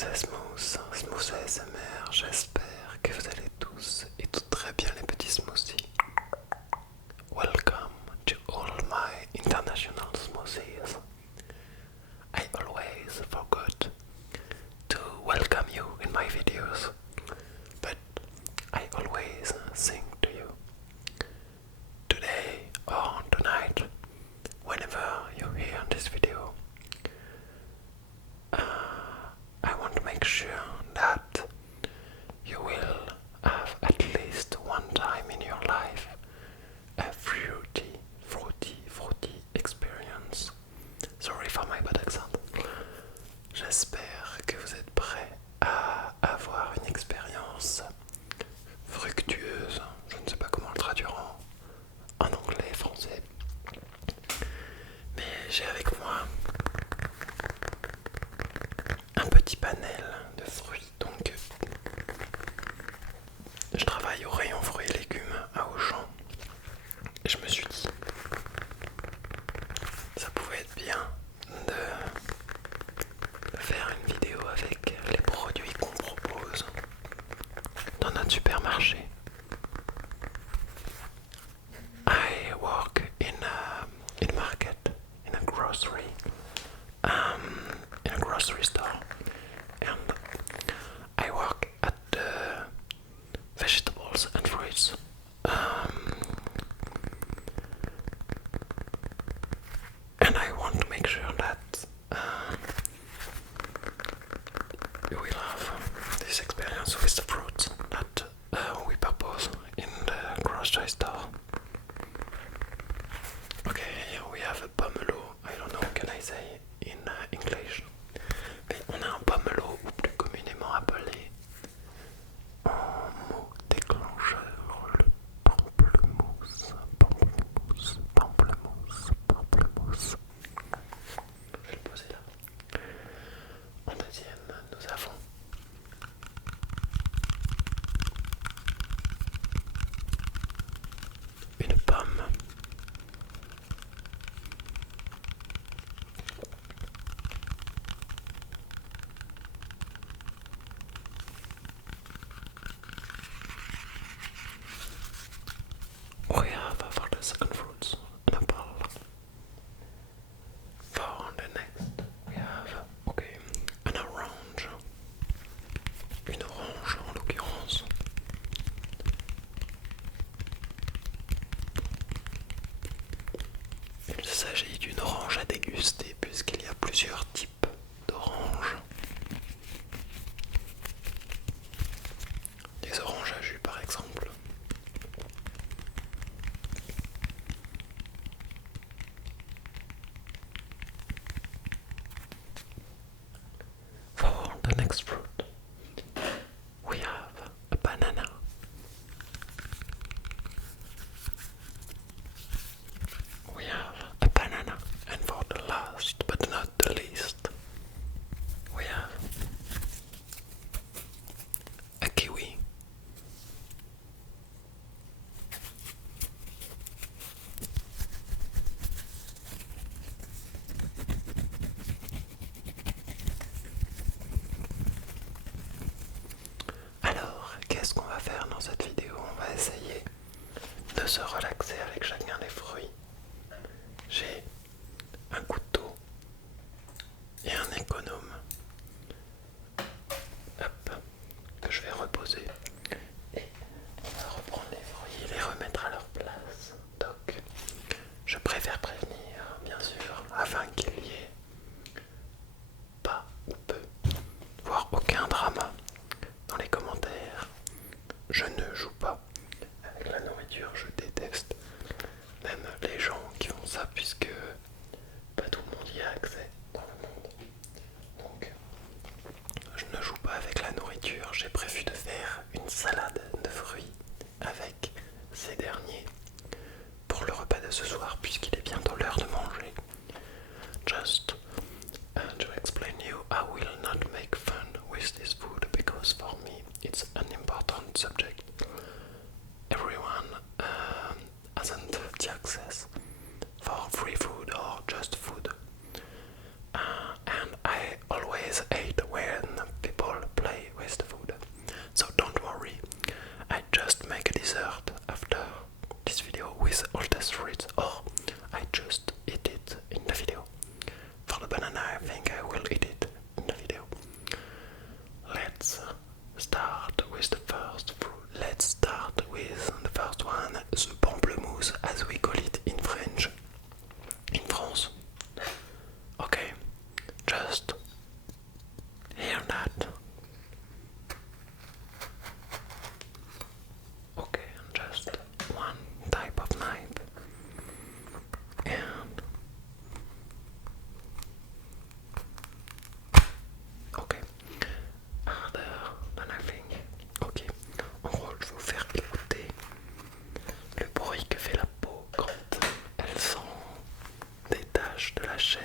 c'est Smooth ASMR, j'espère que vous allez tous et toutes très bien les petits smoothies. Welcome to all my international smoothies. I always forgot to welcome you in my videos, but I always think to you. Today or tonight, whenever you hear this video, I want to make sure that you will have at least one time in your life a fruity experience. Sorry for my bad accent. J'espère que vous êtes prêts à avoir une expérience fructueuse. Je ne sais pas comment le traduire en anglais, français. Mais j'ai avec moi un petit panel de fruits. Donc, je travaille au rayon fruits et légumes à Auchan. Et je me suis dit, ça pouvait être bien de faire une vidéo avec les produits qu'on propose dans notre supermarché. I work in a market, in a grocery store, and dessert after this video with all the fruits, or I just eat it in the video. For the banana, I think I will eat it in the video. Let's start with the first fruit. Let's start with the first one, the pamplemousse, as we call it in French, in France. Okay, just hear that. Okay, just one type of knife. And ok, ardeur dans la vigne. Ok, en gros je vais vous faire écouter le bruit que fait la peau quand elle sent des taches de la chair.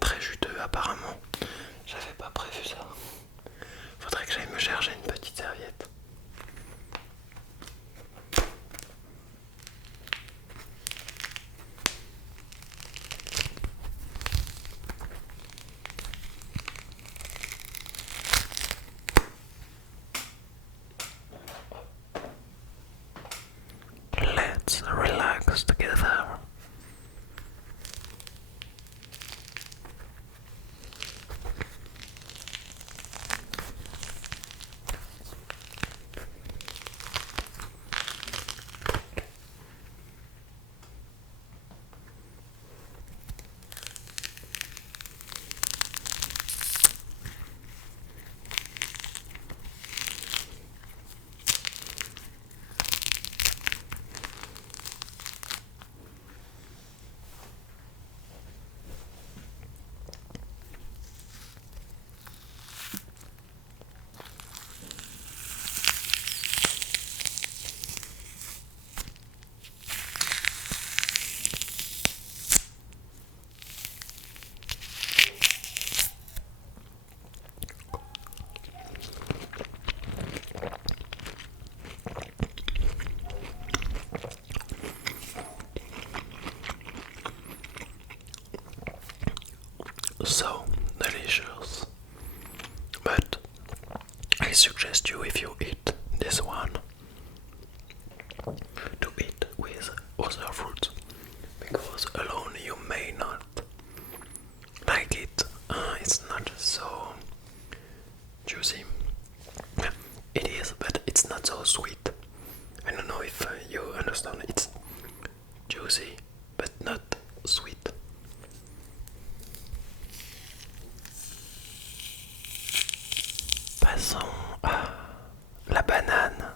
Très juteux apparemment, j'avais pas prévu ça. Faudrait que j'aille me chercher une petite serviette. Let's relax together. So delicious, but I suggest you, if you eat this one, to eat with other fruits, because alone you may not like it. It's not so juicy. It is, but it's not so sweet. I don't know if you understand. It's juicy but not sweet. Passons à la banane,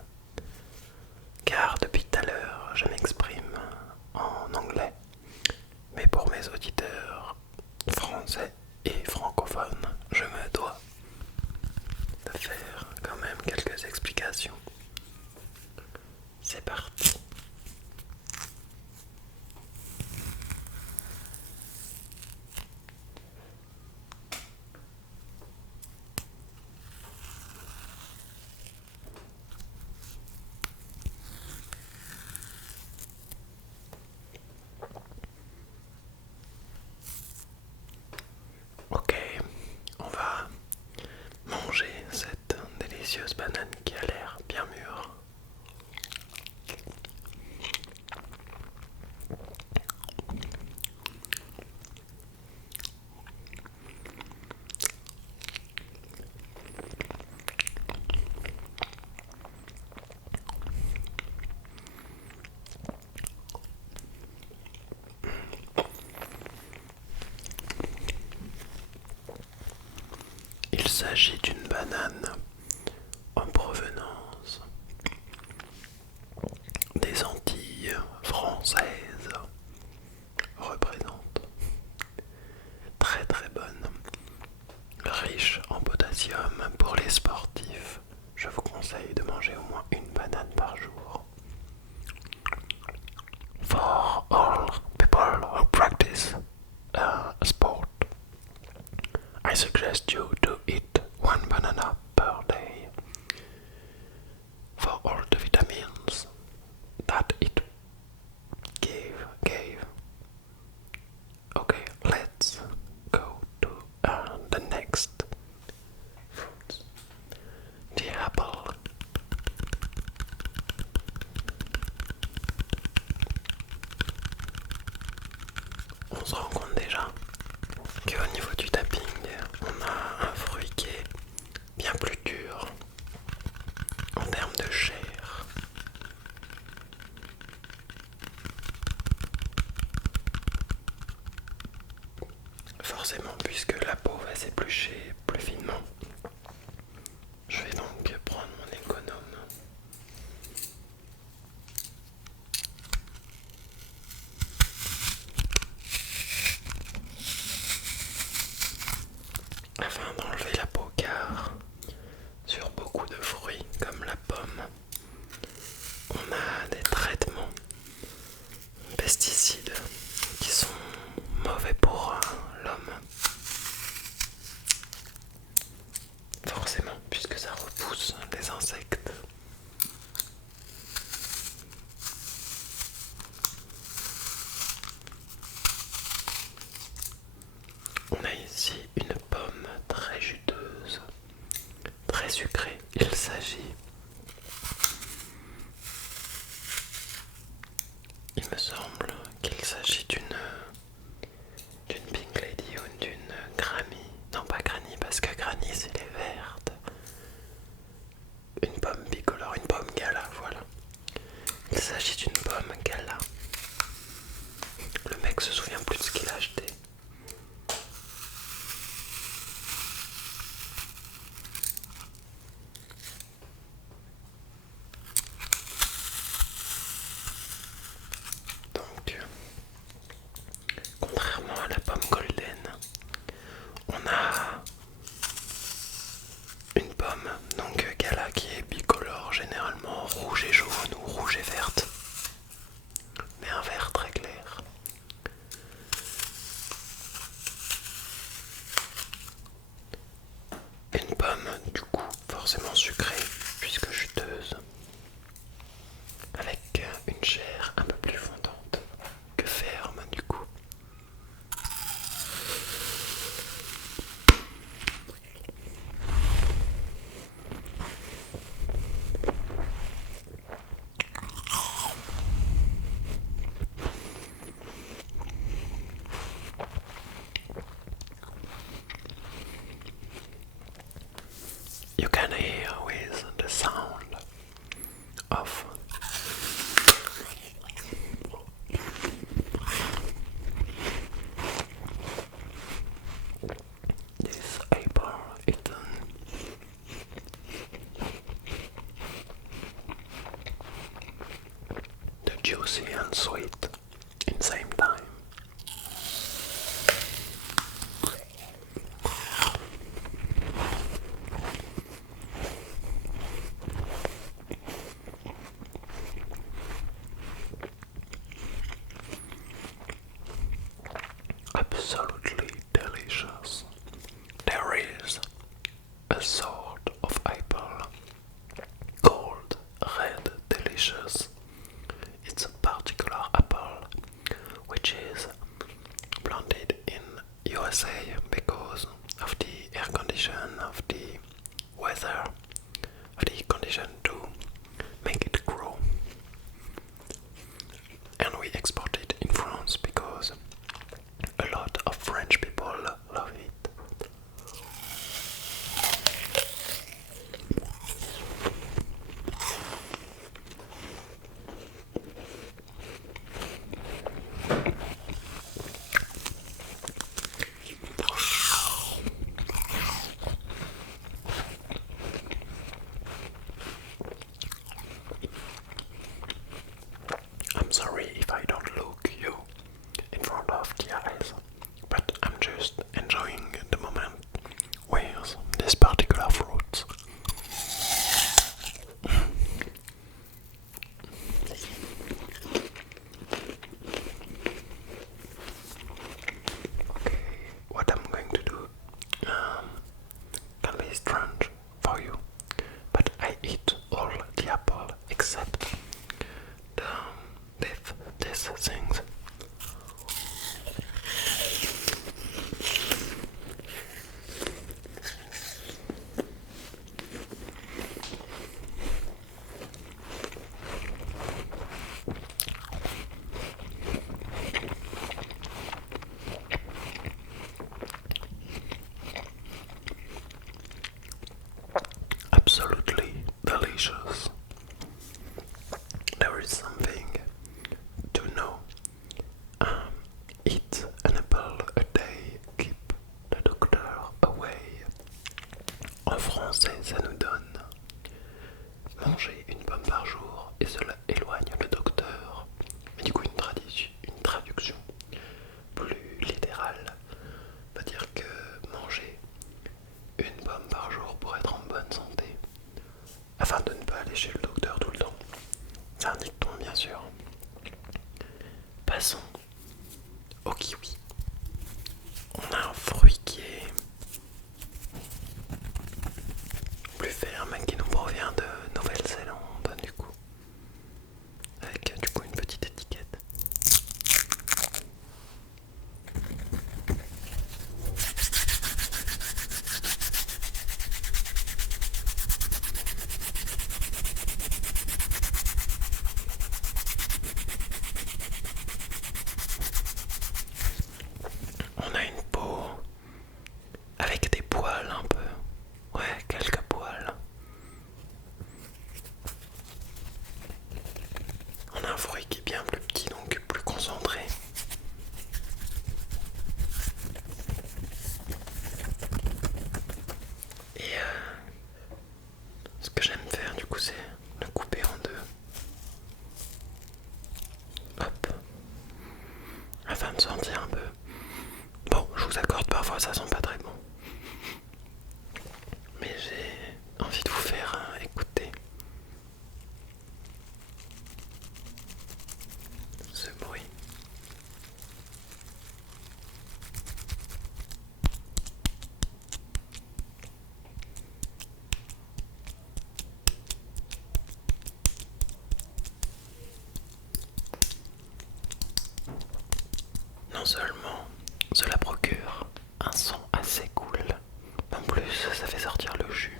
car depuis tout à l'heure je m'exprime en anglais, mais pour mes auditeurs français et francophones, je me dois de faire quand même quelques explications. C'est parti. Ok, on va manger cette délicieuse banane qui a l'air bien mûre. Il s'agit d'une banane en provenance des Antilles françaises, représente très très bonne, riche en potassium. Pour les sportifs, je vous conseille de manger au moins une banane par jour. For all people who practice sport, I suggest you to eat one banana per day for all the vitamins that it gave. se rend compte déjà qu'au niveau du tapping, on a un fruit qui est bien plus dur en termes de chair. Forcément, puisque la peau va s'éplucher plus finement. Je vais donc prendre mon économe. Afin d'enlever la peau, car sur beaucoup de fruits comme la pomme, on a des traitements pesticides qui sont mauvais pour l'homme. Forcément, puisque ça repousse des insectes. On a ici une pomme très juteuse, très sucrée. Il me semble qu'il s'agit d'une Pink Lady ou d'une Granny. Non, pas Granny, parce que Granny c'est les vertes. Une pomme bicolore, une pomme gala, voilà. Il s'agit d'une pomme gala. Le mec se souvient plus de ce qu'il a acheté. Donc, contrairement à la pomme golden, on a une pomme donc gala qui est bicolore, généralement rouge et jaune ou rouge et verte, mais un vert très clair. Une pomme du coup forcément sucrée puisque juteuse, avec une chair un peu plus fondante que ferme du coup. You can hear with the sound of this apple eaten. The juicy and sweet in same time. Absolutely delicious. There is a sort of apple called red delicious. It's a particular apple delicious. There is something to know. Eat an apple a day, keep the doctor away. En français, ça nous donne manger une pomme par jour et cela éloigne le docteur. Mais du coup, une traduction plus littérale va dire que manger une pomme par jour pour être en bonne santé, afin de ne pas aller chez le docteur tout le temps. C'est un dicton, bien sûr. Passons au kiwi. On a un fruit qui est plus ferme, qui nous provient de Nouvelle-Zélande, du coup. Avec du coup une petite étiquette. On a une peau avec des poils un peu. Ouais, quelques poils. On a un fruit qui est bien plus petit, donc plus concentré. Et ce que j'aime faire du coup, c'est le couper en deux. Hop. Afin de sentir un peu. Bon, je vous accorde, parfois ça sent pas très bon. Mais j'ai envie de vous faire écouter ce bruit. Non seulement cela procure un son assez cool, en plus ça fait sortir le jus.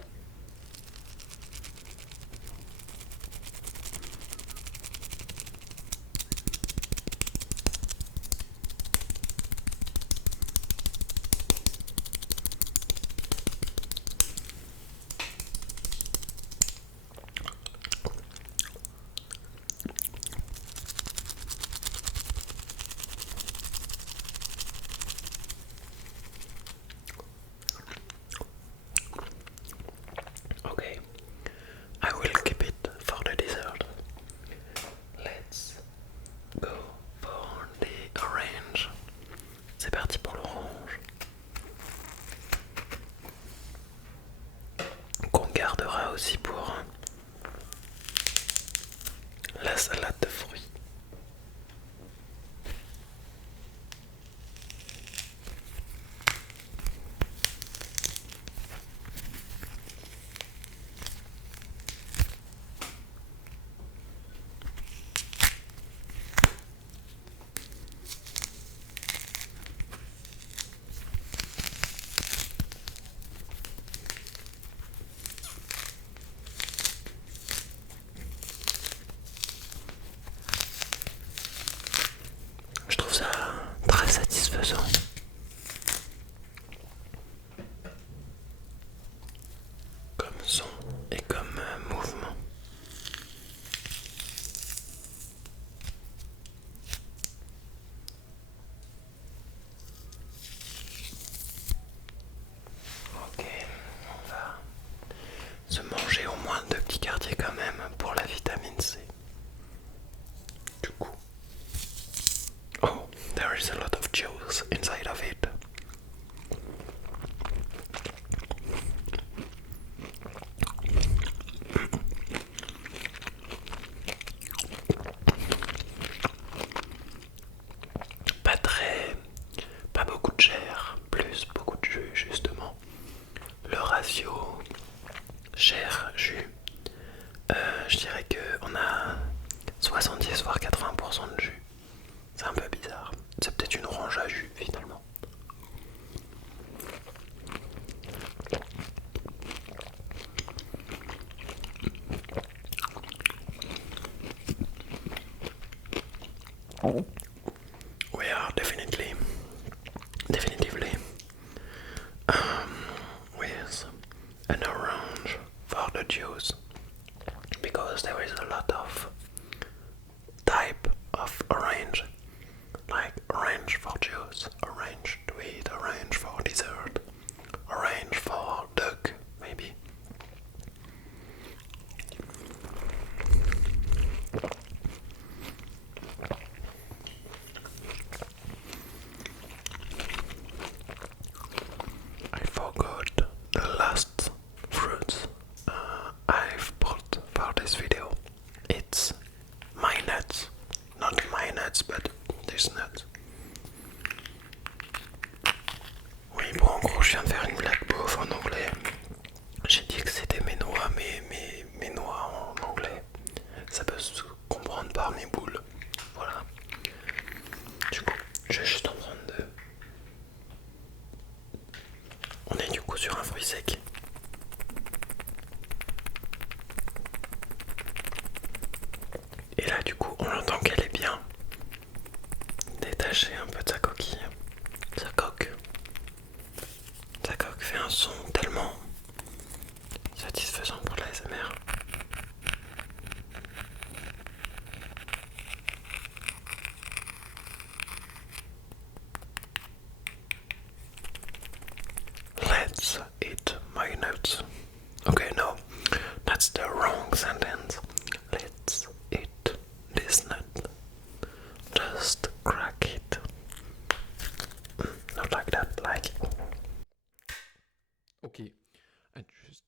Okay, I will keep it for the dessert. Let's go for the orange. C'est parti pour l'orange. Qu'on gardera aussi pour la salade de fruits. Je trouve ça très satisfaisant. Comme son et comme mouvement. Ok, on va se manger au moins 2 petits quartiers quand même pour la vitamine C. Du coup. Oh, there is a lot of juice inside of it. Pas beaucoup de chair, plus beaucoup de jus justement. Le ratio chair-jus, je dirais qu'on a 70 voire 80% de jus. C'est un peu bizarre. C'est peut-être une orange à jus finalement. We are definitively with an orange for the juice. because there is a lot of type of orange, like orange for juice, orange to eat, orange for dessert, orange for duck, maybe. I forgot the last fruits I've bought for this video. It's my nuts. Not my nuts, but this nuts. Oui, bon, en gros, je viens de faire une blague beauf en anglais. J'ai dit que c'était mes noix, mes noix en anglais. Ça peut se comprendre par mes boules. Voilà. Du coup, je vais juste en prendre deux. On est du coup sur un fruit sec. Et là, du coup, on entend qu'elle est bien détachée un peu de sa coquille. Sa coque. Sa coque fait un son tellement satisfaisant pour l'ASMR. Let's eat my nuts. Okay, no, that's the wrong sentence. Let's eat this nut. Just crack it. Not like that, like. Okay, I just.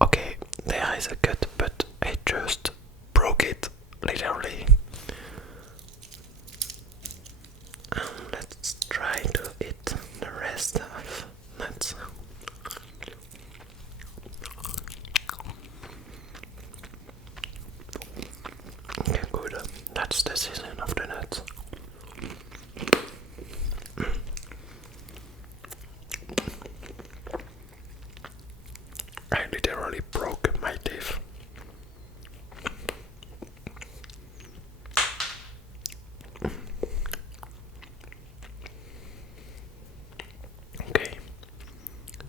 Okay, there is a cut, but I just broke it, literally. Let's try to eat the rest of nuts. Okay, good. That's the season of the nuts. I literally broke my teeth. Okay,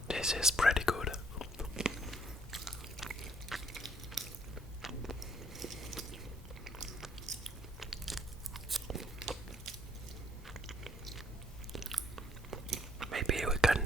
this is pretty good. Maybe we can